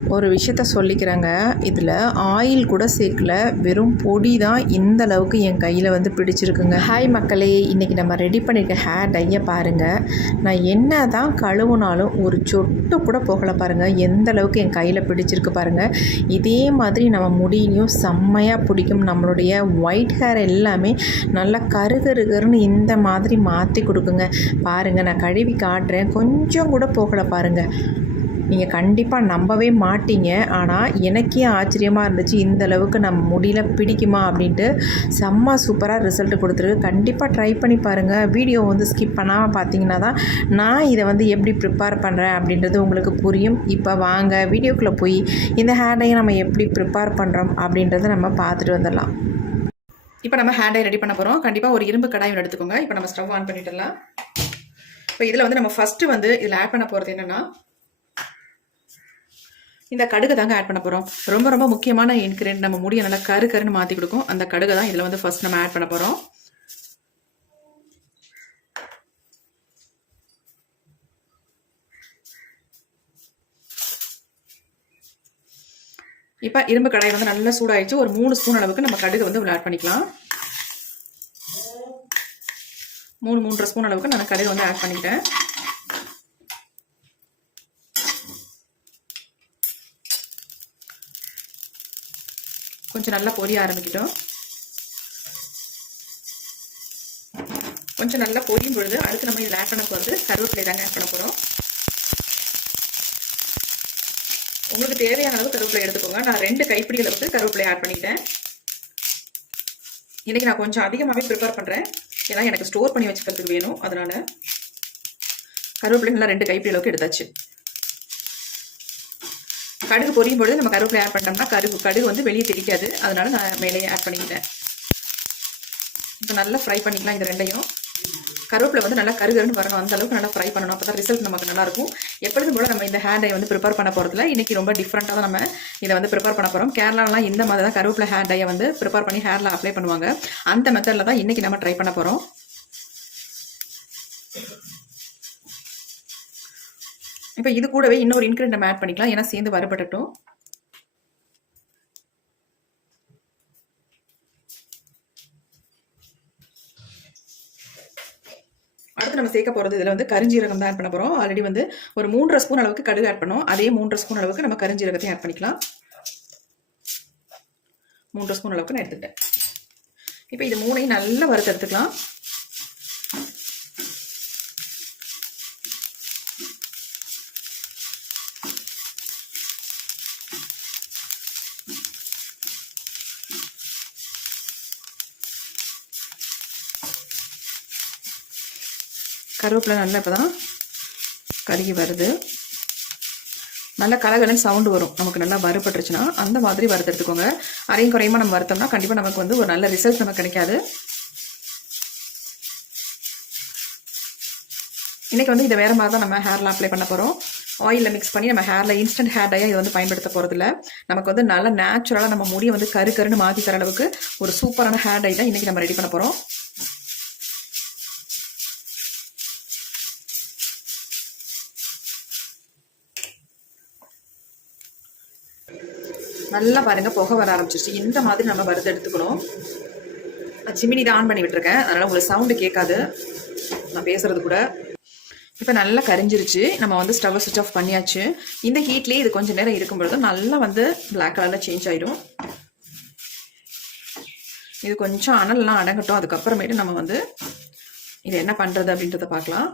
ஒரு விஷயத்த சொல்லிக்கிறேங்க. இதில் ஆயில் கூட சேர்க்கல. வெறும் பொடி தான் இந்த அளவுக்கு என் கையில் வந்து பிடிச்சிருக்குங்க. ஹாய் மக்களே, இன்றைக்கி நம்ம ரெடி பண்ணியிருக்க ஹேர் டையை பாருங்கள். நான் என்ன தான் கழுவுனாலும் ஒரு சொட்டு கூட போகலை பாருங்கள். எந்த அளவுக்கு என் கையில் பிடிச்சிருக்கு பாருங்கள். இதே மாதிரி நம்ம முடியிலையும் செம்மையாக பிடிக்கும். நம்மளுடைய ஒயிட் ஹேர் எல்லாமே நல்லா கருகருகருன்னு இந்த மாதிரி மாற்றி கொடுக்குங்க. பாருங்கள், நான் கழுவி காட்டுறேன். கொஞ்சம் கூட போகலை பாருங்கள். நீங்கள் கண்டிப்பாக நம்பவே மாட்டீங்க. ஆனால் எனக்கே ஆச்சரியமாக இருந்துச்சு, இந்த அளவுக்கு நம்ம முடியல பிடிக்குமா அப்படின்ட்டு. செம்ம சூப்பராக ரிசல்ட் கொடுத்துருக்கு. கண்டிப்பாக ட்ரை பண்ணி பாருங்கள். வீடியோ வந்து ஸ்கிப் பண்ணாமல் பார்த்தீங்கன்னா தான் நான் இதை வந்து எப்படி ப்ரிப்பேர் பண்ணுறேன் அப்படின்றது உங்களுக்கு புரியும். இப்போ வாங்க வீடியோக்குள்ளே போய் இந்த ஹேர் டையை நம்ம எப்படி ப்ரிப்பேர் பண்ணுறோம் அப்படின்றத நம்ம பார்த்துட்டு வந்துடலாம். இப்போ நம்ம ஹேர் டை ரெடி பண்ண போகிறோம். கண்டிப்பாக ஒரு இரும்பு கடாய் எடுத்துக்கோங்க. இப்போ நம்ம ஸ்டவ் ஆன் பண்ணிட்டுலாம். இப்போ இதில் வந்து நம்ம ஃபஸ்ட்டு வந்து இதில் ஆட் பண்ண போகிறது என்னென்னா, இந்த கடுகு தாங்க ஆட் பண்ண போகிறோம். ரொம்ப ரொம்ப முக்கியமான இன்கிரியன்ட், நம்ம முடியை நல்லா கருன்னு மாற்றி கொடுக்கும். அந்த கடுகு தான் இதில் வந்து ஃபர்ஸ்ட் நம்ம ஆட் பண்ண போகிறோம். இப்போ இரும்பு கடாய் வந்து நல்லா சூடாயிடுச்சு. ஒரு 3 ஸ்பூன் அளவுக்கு நம்ம கடுகு வந்து ஆட் பண்ணிக்கலாம். 3-3.5 ஸ்பூன் அளவுக்கு நான் கடுகு வந்து ஆட் பண்ணிட்டேன். கொஞ்சம் நல்லா பொரிய ஆரம்பிக்கிட்டோம். கொஞ்சம் நல்லா பொரியும் பொழுது அடுத்து நம்ம இதில் ஆட் பண்ண போகிறது கருவேப்பிலை தாங்க ஆட் பண்ண போகிறோம். உங்களுக்கு தேவையான அளவு கருவேப்பிலை எடுத்துக்கோங்க. நான் 2 கைப்பிடி அளவுக்கு கருவேப்பிலை ஆட் பண்ணிட்டேன். இன்னைக்கு நான் கொஞ்சம் அதிகமாகவே ப்ரிப்பேர் பண்ணுறேன், ஏன்னா எனக்கு ஸ்டோர் பண்ணி வச்சுக்கிறதுக்கு வேணும். அதனால கருவேப்பிலை நல்லா 2 கைப்பிடி அளவுக்கு எடுத்தாச்சு. கடுகு பொரியும் பொழுது நம்ம கருவேப்பிலை ஆட் பண்ணிட்டோம்னா கடுகு வந்து வெளியே தெரிக்காது. அதனால நான் மேலேயே ஆட் பண்ணிக்கிட்டேன். இப்போ நல்லா ஃப்ரை பண்ணிக்கலாம். இது ரெண்டையும் கருவேப்பிலை வந்து நல்லா கருகருன்னு வரணும், அந்த அளவுக்கு நல்லா ஃப்ரை பண்ணணும். அப்போ தான் ரிசல்ட் நமக்கு நல்லாயிருக்கும். எப்பொழுதும் போல நம்ம இந்த ஹேர் டை வந்து ப்ரிப்பேர் பண்ண போகிறதுல இன்றைக்கி ரொம்ப டிஃப்ரெண்ட்டாக தான் நம்ம இதை வந்து ப்ரிப்பேர் பண்ண போகிறோம். கேரளாலாம் இந்த மாதிரி தான் கருவேப்பிலை ஹேர் டையை வந்து ப்ரிப்பேர் பண்ணி ஹேரில் அப்ளை பண்ணுவாங்க. அந்த மெத்தடில் தான் இன்றைக்கி நம்ம ட்ரை பண்ண போகிறோம். இப்போ இது கூடவே இன்னொரு இன்கிரியன்ட் நம்ம ஆட் பண்ணிக்கலாம், ஏன்னா சேர்ந்து வறுபடட்டும். அடுத்து நம்ம சேர்க்க போகிறது இதில் வந்து கரிஞ்சீரகம் தான் ஆட் பண்ண போகிறோம். ஆல்ரெடி வந்து ஒரு 3.5 ஸ்பூன் அளவுக்கு கடுகு ஆட் பண்ணோம். அதே 3.5 ஸ்பூன் அளவுக்கு நம்ம கரிஞ்சீரகத்தையும் ஆட் பண்ணிக்கலாம். 3 ஸ்பூன் அளவுக்கு நான் எடுத்துக்கிட்டேன். இப்போ இது 3ஐயும் நல்லா வறுத்து எடுத்துக்கலாம். கருவேப்பிலை நல்லா இப்போ தான் கருகி வருது. நல்லா கலகலன்னு சவுண்டு வரும் நமக்கு. நல்லா வறுபட்டுருச்சுன்னா அந்த மாதிரி வறுத்து எடுத்துக்கோங்க. அரையும் குறையுமா நம்ம வறுத்தோம்னா கண்டிப்பாக நமக்கு வந்து ஒரு நல்ல ரிசல்ட் நமக்கு கிடைக்காது. இன்றைக்கி வந்து இதை வேறு மாதிரி தான் நம்ம ஹேரில் அப்ளை பண்ண போகிறோம். ஆயிலில் மிக்ஸ் பண்ணி நம்ம ஹேரில் இன்ஸ்டன்ட் ஹேர் டையாக இதை வந்து பயன்படுத்த போகிறதில்ல. நமக்கு வந்து நல்லா நேச்சுரலாக நம்ம முடியை வந்து கருன்னு மாற்றி தர அளவுக்கு ஒரு சூப்பரான ஹேர் டை தான் இன்றைக்கி நம்ம ரெடி பண்ண போகிறோம். நல்லா பாருங்கள், புகை வர ஆரம்பிச்சிருச்சு. இந்த மாதிரி நம்ம வறுத்து எடுத்துக்கணும். நான் சிமினி தான் ஆன் பண்ணி விட்டுருக்கேன், அதனால் உங்களுக்கு சவுண்டு கேட்காது நான் பேசுகிறது கூட. இப்போ நல்லா கரிஞ்சிருச்சு. நம்ம வந்து ஸ்டவ்வை சுவிட்ச் ஆஃப் பண்ணியாச்சு. இந்த ஹீட்லேயே இது கொஞ்சம் நேரம் இருக்கும் பொழுது நல்லா வந்து பிளாக் கலரில் சேஞ்ச் ஆயிடும். இது கொஞ்சம் அனல்லாம் அடங்கட்டும். அதுக்கப்புறமேட்டு நம்ம வந்து இது என்ன பண்ணுறது அப்படின்றத பார்க்கலாம்.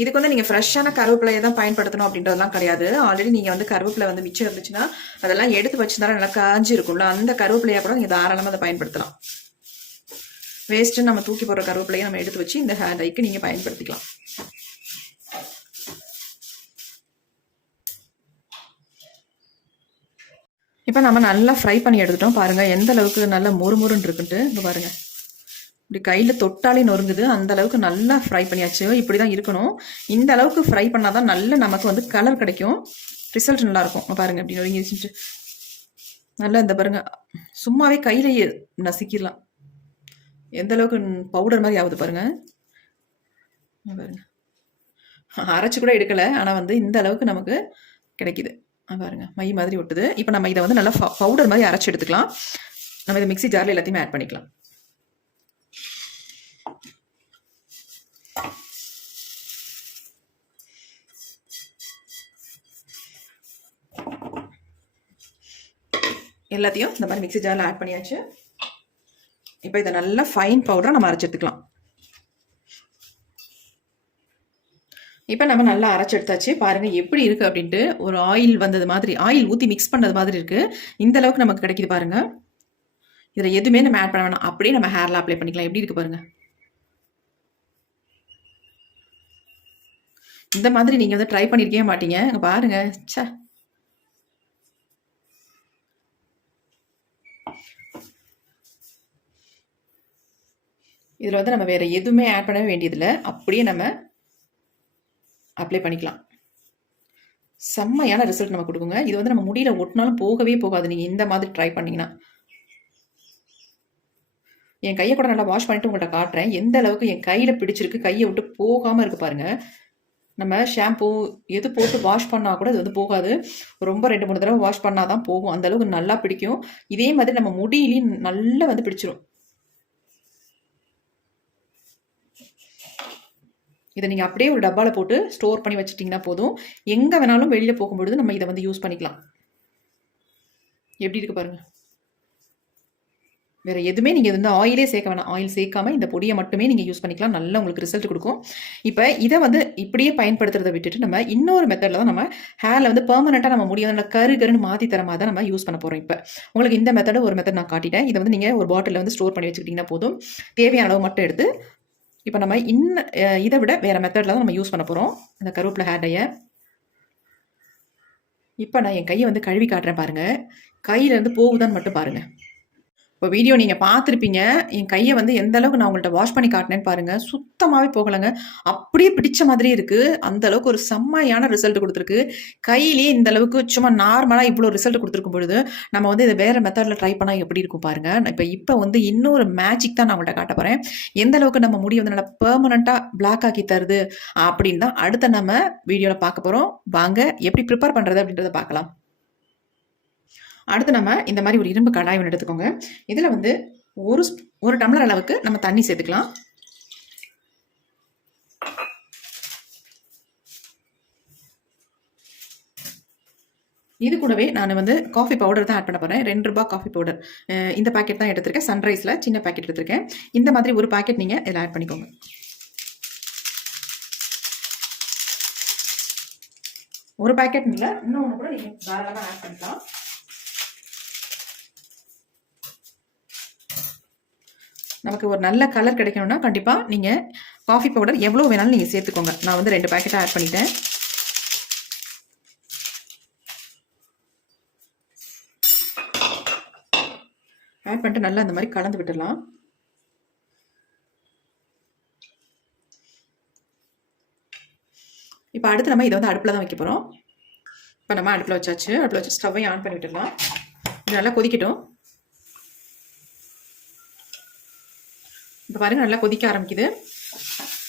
இதுக்கு வந்து நீங்கள் ஃப்ரெஷ்ஷான கருவேப்பிலையை தான் பயன்படுத்தணும் அப்படின்றதுலாம் கிடையாது. ஆல்ரெடி நீங்கள் வந்து கருவேப்பிலை வந்து மிச்சம் இருந்துச்சுன்னா அதெல்லாம் எடுத்து வச்சுருந்தாலும் நல்லா காஞ்சி இருக்கும்ல, அந்த கருவேப்பிலையாக கூட நீங்கள் தாராளமாக அதை பயன்படுத்தலாம். வேஸ்ட்டு நம்ம தூக்கி போடுற கருவேப்பிலையை நம்ம எடுத்து வச்சு இந்த ஹேர் டைக்கு நீங்கள் பயன்படுத்திக்கலாம். இப்போ நம்ம நல்லா ஃப்ரை பண்ணி எடுத்துட்டோம். பாருங்கள் எந்த அளவுக்கு நல்லா மொறுமொறுன்னு இருக்குன்ட்டு. இங்கே பாருங்கள், இப்படி கையில் தொட்டாலே நொறுங்குது. அந்த அளவுக்கு நல்லா ஃப்ரை பண்ணியாச்சு. இப்படி தான் இருக்கணும். இந்த அளவுக்கு ஃப்ரை பண்ணால் தான் நல்ல நமக்கு வந்து கலர் கிடைக்கும், ரிசல்ட் நல்லாயிருக்கும். பாருங்கள் இப்படி நொறுங்கி வச்சுட்டு நல்லா இந்த பாருங்கள் சும்மாவே கையிலேயே நசுக்கிடலாம். எந்த அளவுக்கு பவுடர் மாதிரி ஆகுது பாருங்கள். பாருங்கள் அரைச்சி கூட எடுக்கலை, ஆனால் வந்து இந்த அளவுக்கு நமக்கு கிடைக்குது. பாருங்கள், மை மாதிரி ஒட்டுது. இப்போ நம்ம இதை வந்து நல்லா பவுடர் மாதிரி அரைச்சி எடுத்துக்கலாம். நம்ம இதை மிக்ஸி ஜாரில் எல்லாத்தையுமே ஆட் பண்ணிக்கலாம். எல்லாத்தையும் இந்த மாதிரி மிக்ஸி ஜாரில் ஆட் பண்ணியாச்சு. இப்போ இதை நல்லா ஃபைன் பவுடராக நம்ம அரைச்சி எடுத்துக்கலாம். இப்போ நம்ம நல்லா அரைச்சி எடுத்தாச்சு. பாருங்கள் எப்படி இருக்குது அப்படின்ட்டு. ஒரு ஆயில் வந்தது மாதிரி, ஆயில் ஊற்றி மிக்ஸ் பண்ணது மாதிரி இருக்குது. இந்த அளவுக்கு நமக்கு கிடைக்குது பாருங்கள். இதில் எதுவுமே நம்ம ஆட் பண்ண வேணாம், அப்படியே நம்ம ஹேரில் அப்ளை பண்ணிக்கலாம். எப்படி இருக்குது பாருங்கள். இந்த மாதிரி நீங்கள் வந்து ட்ரை பண்ணியிருக்கவே மாட்டீங்க. பாருங்கள். சே, இதில் வந்து நம்ம வேறு எதுவுமே ஆட் பண்ண வேண்டியதில்லை, அப்படியே நம்ம அப்ளை பண்ணிக்கலாம். செம்மையான ரிசல்ட் நம்ம கொடுக்குங்க. இது வந்து நம்ம முடியல ஒட்டினாலும் போகவே போகாது, நீங்கள் இந்த மாதிரி ட்ரை பண்ணிங்கன்னா. என் கையை கூட நல்லா வாஷ் பண்ணிட்டு உங்கள்கிட்ட காட்டுறேன் எந்த அளவுக்கு என் கையில் பிடிச்சிருக்கு, கையை விட்டு போகாமல் இருக்குது பாருங்கள். நம்ம ஷாம்பூ எது போட்டு வாஷ் பண்ணால் கூட இது வந்து போகாது. ரொம்ப 2-3 தடவை வாஷ் பண்ணால் தான் போகும், அந்த அளவுக்கு நல்லா பிடிக்கும். இதே மாதிரி நம்ம முடியிலையும் நல்லா வந்து பிடிச்சிரும். இதை நீங்கள் அப்படியே ஒரு டப்பாவில் போட்டு ஸ்டோர் பண்ணி வச்சுட்டிங்கன்னா போதும். எங்கே வேணாலும் வெளியில் போகும்பொழுது நம்ம இதை வந்து யூஸ் பண்ணிக்கலாம். எப்படி இருக்குது பாருங்கள். வேறு எதுவுமே நீங்கள் வந்து ஆயிலே சேர்க்க வேணாம். ஆயில் சேர்க்காமல் இந்த பொடியை மட்டுமே நீங்கள் யூஸ் பண்ணிக்கலாம். நல்லா உங்களுக்கு ரிசல்ட் கொடுக்கும். இப்போ இதை வந்து இப்படியே பயன்படுத்துறதை விட்டுட்டு நம்ம இன்னொரு மெத்தடில் தான் நம்ம ஹேரில் வந்து பெர்மனெண்ட்டாக நம்ம முடியும் நல்லா கருன்னு மாற்றி தர மாதிரி தான் நம்ம யூஸ் பண்ண போகிறோம். இப்போ உங்களுக்கு இந்த மெத்தடு ஒரு மெத்தட் நான் காட்டிட்டேன். இதை வந்து நீங்கள் ஒரு பாட்டிலில் வந்து ஸ்டோர் பண்ணி வச்சுக்கிட்டிங்கன்னா போதும். தேவையான அளவு மட்டும் எடுத்து இப்போ நம்ம இதை விட வேறு மெத்தடில் தான் நம்ம யூஸ் பண்ண போகிறோம் இந்த கருவேப்பிலை ஹேர் டையை. இப்போ நான் என் கையை வந்து கழுவி காட்டுறேன் பாருங்கள். கையிலேருந்து போகுதான்னு மட்டும் பாருங்கள். இப்போ வீடியோ நீங்கள் பார்த்துருப்பீங்க. என் கையை வந்து எந்த அளவுக்கு நான் உங்கள்கிட்ட வாஷ் பண்ணி காட்டினேன்னு பாருங்கள். சுத்தமாகவே போகலைங்க, அப்படியே பிடிச்ச மாதிரியே இருக்குது. அந்த அளவுக்கு ஒரு செம்மையான ரிசல்ட் கொடுத்துருக்கு. கையிலேயே இந்த அளவுக்கு சும்மா நார்மலாக இவ்வளோ ரிசல்ட் கொடுத்துருக்கும் பொழுது நம்ம வந்து இதை வேறு மெத்தடில் ட்ரை பண்ணால் எப்படி இருக்கும் பாருங்கள். இப்போ வந்து இன்னொரு மேஜிக் தான் நான் உங்கள்கிட்ட காட்ட போகிறேன். எந்த அளவுக்கு நம்ம முடி வந்து நல்லா பெர்மனண்ட்டாக பிளாக் ஆக்கி தருது அப்படின்னு தான் அடுத்த நம்ம வீடியோவில் பார்க்க போகிறோம். வாங்க எப்படி ப்ரிப்பேர் பண்ணுறது அப்படின்றத பார்க்கலாம். அடுத்து நம்ம இந்த மாதிரி ஒரு இரும்பு கடாய் ஒன்று எடுத்துக்கோங்க. இதில் வந்து ஒரு டம்ளர் அளவுக்கு நம்ம தண்ணி சேர்த்துக்கலாம். இது கூடவே நான் வந்து காஃபி பவுடர் தான் ஆட் பண்ண போகிறேன். 2 ரூபாய் காஃபி பவுடர். இந்த பாக்கெட் தான் எடுத்திருக்கேன். சன்ரைஸில் சின்ன பாக்கெட் எடுத்திருக்கேன். இந்த மாதிரி ஒரு பாக்கெட் நீங்கள் இதில் ஆட் பண்ணிக்கோங்க. ஒரு பாக்கெட் இல்லை, இன்னொன்று கூட நீங்கள் தாராளமாக ஆட் பண்ணிக்கலாம். நமக்கு ஒரு நல்ல கலர் கிடைக்கணும்னா கண்டிப்பாக நீங்கள் காஃபி பவுடர் எவ்வளோ வேணாலும் நீங்கள் சேர்த்துக்கோங்க. நான் வந்து 2 பாக்கெட்டாக ஆட் பண்ணிட்டேன். ஆட் பண்ணிட்டு நல்லா அந்த மாதிரி கலந்து விட்டுடலாம். இப்போ அடுத்து நம்ம இதை வந்து அடுப்பில் தான் வைக்க போகிறோம். இப்போ நம்ம அடுப்பில் வச்சாச்சு. அடுப்பில் வச்சு ஸ்டவ்வையும் ஆன் பண்ணி விட்டுடலாம். இது நல்லா கொதிக்கட்டும். இப்போ பாருங்கள் நல்லா கொதிக்க ஆரம்பிக்குது.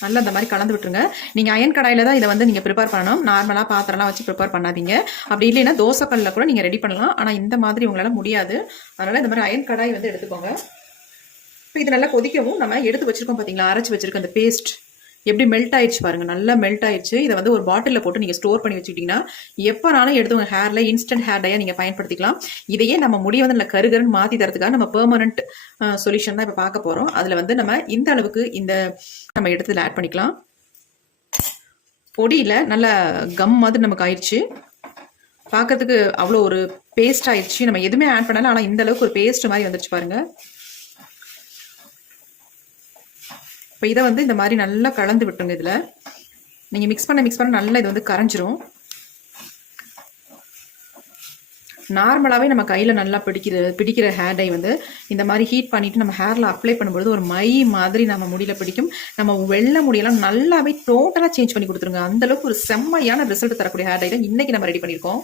நல்லா இந்த மாதிரி கலந்து விட்டுருங்க. நீங்கள் அயன் கடாயில் தான் இதை வந்து நீங்கள் ப்ரிப்பேர் பண்ணணும். நார்மலாக பாத்திரம்லாம் வச்சு ப்ரிப்பேர் பண்ணாதீங்க. அப்படி இல்லைன்னா தோசைக்கல்லில் கூட நீங்கள் ரெடி பண்ணலாம். ஆனால் இந்த மாதிரி உங்களால் முடியாது. அதனால் இந்த மாதிரி அயன் கடாய் வந்து எடுத்துக்கோங்க. இப்போ இது நல்லா கொதிக்கவும் நம்ம எடுத்து வச்சுருக்கோம் பார்த்தீங்களா, அரைச்சி வச்சுருக்க அந்த பேஸ்ட் எப்படி மெல்ட் ஆயிடுச்சு பாருங்கள். நல்லா மெல்ட் ஆயிடுச்சு. இதை வந்து ஒரு பாட்டிலில் போட்டு நீங்கள் ஸ்டோர் பண்ணி வச்சுக்கிட்டிங்கன்னா எப்போனாலும் எடுத்து உங்கள் ஹேரில் இன்ஸ்டன்ட் ஹேர் டையை நீங்கள் பயன்படுத்திக்கலாம். இதையே நம்ம முடிய வந்து நல்லா கருகருன்னு மாற்றி தரதுக்காக நம்ம பெர்மனன்ட் சொல்யூஷன் தான் இப்போ பார்க்க போகிறோம். அதில் வந்து நம்ம இந்த அளவுக்கு இந்த நம்ம எடுத்து ஆட் பண்ணிக்கலாம். பொடியில் நல்ல கம் மாதிரி நமக்கு ஆயிடுச்சு. பார்க்கறதுக்கு அவ்வளோ ஒரு பேஸ்ட் ஆயிடுச்சு. நம்ம எதுவுமே ஆட் பண்ணல, ஆனால் இந்த அளவுக்கு ஒரு பேஸ்ட் மாதிரி வந்துருச்சு பாருங்கள். இப்போ இதை வந்து இந்த மாதிரி நல்லா கலந்து விட்டுருங்க. இதில் நீங்கள் மிக்ஸ் பண்ண நல்லா இது வந்து கரைஞ்சிரும். நார்மலாகவே நம்ம கையில் நல்லா பிடிக்கிற ஹேர் டை வந்து இந்த மாதிரி ஹீட் பண்ணிவிட்டு நம்ம ஹேரில் அப்ளை பண்ணும்போது ஒரு மை மாதிரி நம்ம முடியல பிடிக்கும். நம்ம வெள்ளை முடியெல்லாம் நல்லாவே டோட்டலாக சேஞ்ச் பண்ணி கொடுத்துருங்க. அந்தளவுக்கு ஒரு செம்மையான ரிசல்ட் தரக்கூடிய ஹேர் டை தான் இன்றைக்கி நம்ம ரெடி பண்ணியிருக்கோம்.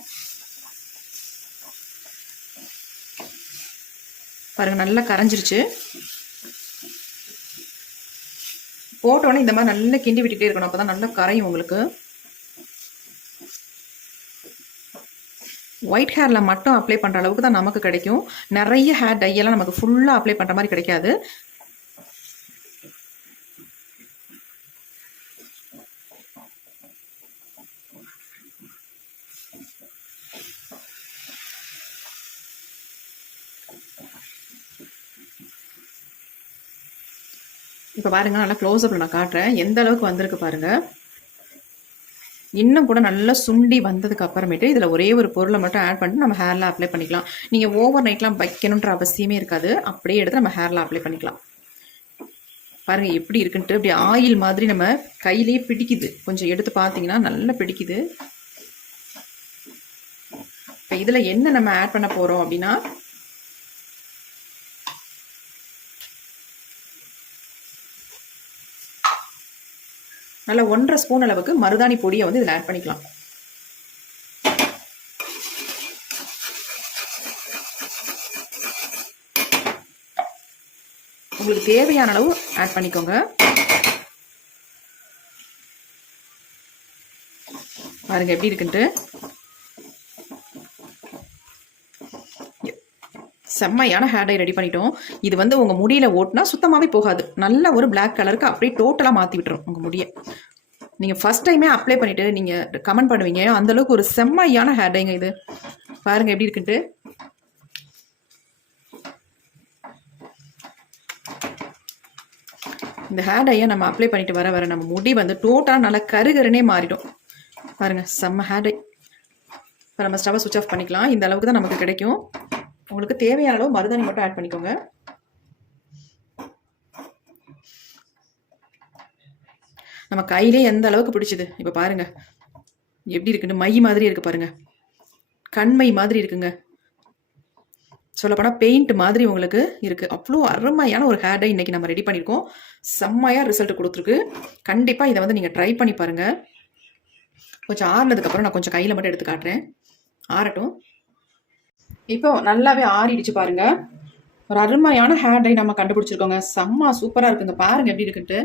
பாருங்கள் நல்லா கரைஞ்சிருச்சு. போட்டோன்னே இந்த மாதிரி நல்லா கிண்டி விட்டுட்டே இருக்கணும். அப்போ தான் நல்லா கரையும் உங்களுக்கு. ஒயிட் ஹேரில் மட்டும் அப்ளை பண்ணுற அளவுக்கு தான் நமக்கு கிடைக்கும். நிறைய ஹேர் டையெல்லாம் நமக்கு ஃபுல்லாக அப்ளை பண்ணுற மாதிரி கிடைக்காது. இப்போ பாருங்கள், நல்லா க்ளோஸ்அப்பில் நான் காட்டுறேன் எந்த அளவுக்கு வந்திருக்கு பாருங்கள். இன்னும் கூட நல்லா சுண்டி வந்ததுக்கு அப்புறமேட்டு இதில் ஒரே ஒரு பொருளை மட்டும் ஆட் பண்ணிட்டு நம்ம ஹேரில் அப்ளை பண்ணிக்கலாம். நீங்கள் ஓவர் நைட்லாம் வைக்கணுன்ற அவசியமே இருக்காது. அப்படியே எடுத்து நம்ம ஹேரில் அப்ளை பண்ணிக்கலாம். பாருங்கள் எப்படி இருக்குன்ட்டு. இப்படி ஆயில் மாதிரி நம்ம கையிலேயே பிடிக்குது. கொஞ்சம் எடுத்து பார்த்தீங்கன்னா நல்லா பிடிக்குது. இப்போ இதில் என்ன நம்ம ஆட் பண்ண போகிறோம் அப்படின்னா, நல்லா 1.5 ஸ்பூன் அளவுக்கு மருதாணி பொடியை வந்து இதில் ஆட் பண்ணிக்கலாம். உங்களுக்கு தேவையான அளவு ஆட் பண்ணிக்கோங்க. பாருங்க எப்படி இருக்குன்ட்டு. செம்மையான ஹேர் டை ரெடி பண்ணிட்டோம். இது வந்து உங்கள் முடியில் ஓட்டினா சுத்தமாகவே போகாது. நல்ல ஒரு பிளாக் கலருக்கு அப்படியே டோட்டலாக மாற்றி விட்டுரும் உங்கள் முடியை. நீங்கள் ஃபஸ்ட் டைமே அப்ளை பண்ணிவிட்டு நீங்கள் கமெண்ட் பண்ணுவீங்க. அந்தளவுக்கு ஒரு செம்மையான ஹேர் டைங்க இது. பாருங்கள் எப்படி இருக்குன்ட்டு. இந்த ஹேர் டையை நம்ம அப்ளை பண்ணிட்டு வர வர நம்ம முடி வந்து டோட்டலாக நல்லா கருகருனே மாறிடும். பாருங்கள் செம்ம ஹேர் டை. இப்போ நம்ம ஸ்டவ்வை சுவிட்ச் ஆஃப் பண்ணிக்கலாம். இந்த அளவுக்கு தான் நமக்கு கிடைக்கும். உங்களுக்கு தேவையான அளவு மருதாணி மட்டும் ஆட் பண்ணிக்கோங்க. நம்ம கையிலே எந்த அளவுக்கு பிடிச்சது இப்போ பாருங்க எப்படி இருக்குன்னு. மை மாதிரி இருக்கு பாருங்க, கண்மை மாதிரி இருக்குங்க. சொல்லப்போனால் பெயிண்ட் மாதிரி உங்களுக்கு இருக்கு. அவ்வளோ அருமையான ஒரு ஹேர் டை இன்னைக்கு நம்ம ரெடி பண்ணியிருக்கோம். செம்மையாக ரிசல்ட் கொடுத்துருக்கு. கண்டிப்பாக இதை வந்து நீங்கள் ட்ரை பண்ணி பாருங்க. கொஞ்சம் ஆறுனதுக்கப்புறம் நான் கொஞ்சம் கையில் மட்டும் எடுத்து காட்டுறேன். ஆறட்டும். இப்போ நல்லாவே ஆறிடுச்சு பாருங்க. ஒரு அருமையான ஹேர் டை நம்ம கண்டுபிடிச்சிருக்கோங்க. செம்ம சூப்பராக இருக்குங்க. பாருங்க எப்படி இருக்குன்ட்டு.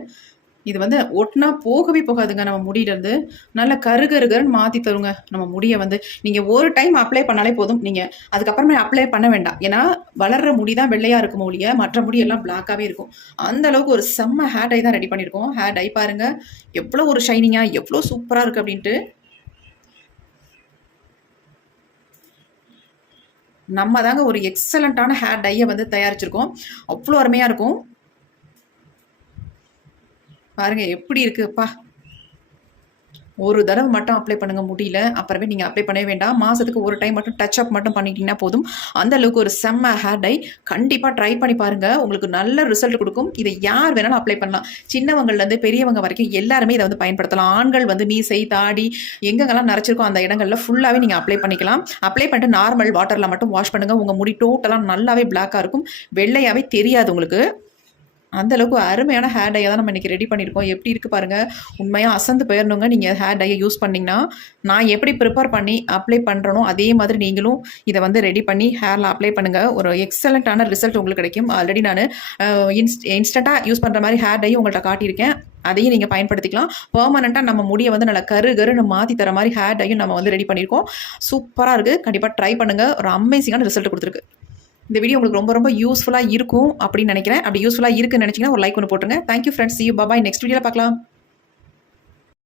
இது வந்து ஒட்டினா போகவே போகாதுங்க. நம்ம முடியிலேருந்து நல்ல கருகருகருன்னு மாற்றி தருங்க நம்ம முடியை வந்து. நீங்கள் ஒரு டைம் அப்ளை பண்ணாலே போதும். நீங்கள் அதுக்கப்புறமே அப்ளை பண்ண வேண்டாம். ஏன்னா வளர்கிற முடி தான் வெள்ளையாக இருக்கும் ஒழிய மற்ற முடியெல்லாம் பிளாக்காகவே இருக்கும். அந்த அளவுக்கு ஒரு செம்ம ஹேர் டை தான் ரெடி பண்ணியிருக்கோம். ஹேர் டை பாருங்கள் எவ்வளோ ஒரு ஷைனிங்காக எவ்வளோ சூப்பராக இருக்குது அப்படின்ட்டு. நம்ம தாங்க ஒரு எக்ஸலண்ட்டான ஹேர் டையை வந்து தயாரிச்சிருக்கோம். அவ்வளோ அருமையாக இருக்கும். பாருங்க எப்படி இருக்குப்பா. ஒரு தடவை மட்டும் அப்ளை பண்ணுங்க முடியல, அப்புறமே நீங்கள் அப்ளை பண்ணவே வேண்டாம். மாதத்துக்கு ஒரு டைம் மட்டும் டச் அப் மட்டும் பண்ணிக்கிட்டீங்கன்னா போதும். அந்த அளவுக்கு ஒரு செம்ம ஹேர் டை. கண்டிப்பாக ட்ரை பண்ணி பாருங்க, உங்களுக்கு நல்ல ரிசல்ட் கொடுக்கும். இதை யார் வேணாலும் அப்ளை பண்ணலாம். சின்னவங்கள்லேருந்து பெரியவங்க வரைக்கும் எல்லாருமே இதை வந்து பயன்படுத்தலாம். ஆண்கள் வந்து மீசை தாடி எங்கெங்கெல்லாம் நரைச்சிருக்கோ அந்த இடங்கள்ல ஃபுல்லாகவே நீங்கள் அப்ளை பண்ணிக்கலாம். அப்ளை பண்ணிட்டு நார்மல் வாட்டரில் மட்டும் வாஷ் பண்ணுங்கள். உங்கள் முடி டோட்டலாக நல்லாவே பிளாக்காக இருக்கும். வெள்ளையாகவே தெரியாது உங்களுக்கு. அந்தளவுக்கு அருமையான ஹேர் டையை தான் நம்ம இன்றைக்கி ரெடி பண்ணியிருக்கோம். எப்படி இருக்குது பாருங்கள். உண்மையாக அசந்து போயிடணுங்க நீங்கள் ஹேர் டையை யூஸ் பண்ணிங்கன்னா. நான் எப்படி ப்ரிப்பேர் பண்ணி அப்ளை பண்ணுறனோ அதே மாதிரி நீங்களும் இதை வந்து ரெடி பண்ணி ஹேரில் அப்ளை பண்ணுங்கள். ஒரு எக்ஸலண்ட்டான ரிசல்ட் உங்களுக்கு கிடைக்கும். ஆல்ரெடி நான் இன்ஸ்டண்ட்டாக யூஸ் பண்ணுற மாதிரி ஹேர் டையும் உங்கள்கிட்ட காட்டியிருக்கேன். அதையும் நீங்கள் பயன்படுத்திக்கலாம். பெர்மனெண்ட்டாக நம்ம முடியை வந்து நல்லா கருன்னு மாற்றி தர மாதிரி ஹேர் டையும் நம்ம வந்து ரெடி பண்ணியிருக்கோம். சூப்பராக இருக்குது. கண்டிப்பாக ட்ரை பண்ணுங்கள். ஒரு அமேசிங்கான ரிசல்ட் கொடுத்துருக்கு. இந்த வீடியோ உங்களுக்கு ரொம்ப ரொம்ப யூஸ்ஃபுல்லாக இருக்கும் அப்படின்னு நினைக்கிறேன். அப்படி யூஸ்ஃபுல்லாக இருக்குன்னு நினச்சிங்கன்னா ஒரு லைக் ஒன்று போட்டுருங்க. Thank you friends. See you. Bye bye. Next வீடியோவில் பார்க்கலாம்.